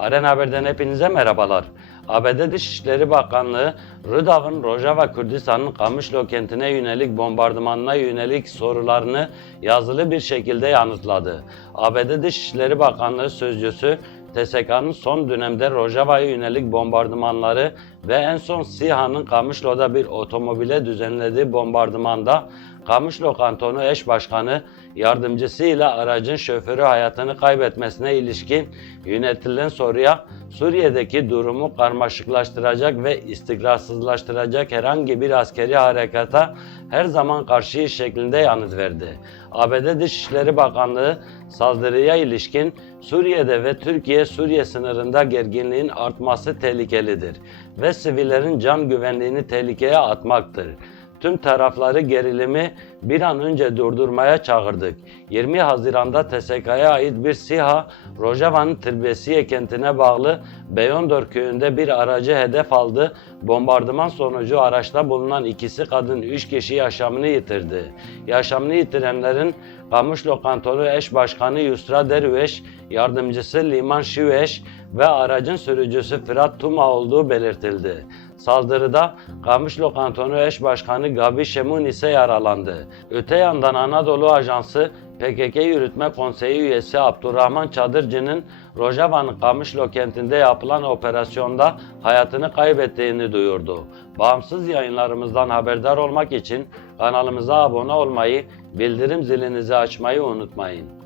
Aren Haber'den hepinize merhabalar. ABD Dışişleri Bakanlığı, Rıdav'ın Rojava Kürdistan'ın Kamışlo kentine yönelik bombardımanına yönelik sorularını yazılı bir şekilde yanıtladı. ABD Dışişleri Bakanlığı sözcüsü, TSK'nın son dönemde Rojava'ya yönelik bombardımanları ve en son SİHA'nın Kamışlo'da bir otomobile düzenlediği bombardımanda Kamışlo Kantonu Eş Başkanı yardımcısıyla aracın şoförü hayatını kaybetmesine ilişkin yönetilen soruya Suriye'deki durumu karmaşıklaştıracak ve istikrarsızlaştıracak herhangi bir askeri harekata her zaman karşıyız şeklinde yanıt verdi. ABD Dışişleri Bakanlığı saldırıya ilişkin Suriye'de ve Türkiye-Suriye sınırında gerginliğin artması tehlikelidir ve sivillerin can güvenliğini tehlikeye atmaktır. Tüm tarafları gerilimi bir an önce durdurmaya çağırdık. 20 Haziran'da TSK'ya ait bir SİHA, Rojava'nın Tirbesiye kentine bağlı Beyondor köyünde bir aracı hedef aldı. Bombardıman sonucu araçta bulunan ikisi kadın 3 kişi yaşamını yitirdi. Yaşamını yitirenlerin Kamışlo Kantonu Eş Başkanı Yusra Derveş, yardımcısı Liman Şiveş ve aracın sürücüsü Fırat Tuma olduğu belirtildi. Saldırıda Kamışlo Kantonu Eş Başkanı Gabi Şemun ise yaralandı. Öte yandan Anadolu Ajansı PKK Yürütme Konseyi üyesi Abdurrahman Çadırcı'nın Rojava'nın Kamışlo kentinde yapılan operasyonda hayatını kaybettiğini duyurdu. Bağımsız yayınlarımızdan haberdar olmak için kanalımıza abone olmayı, bildirim zilinizi açmayı unutmayın.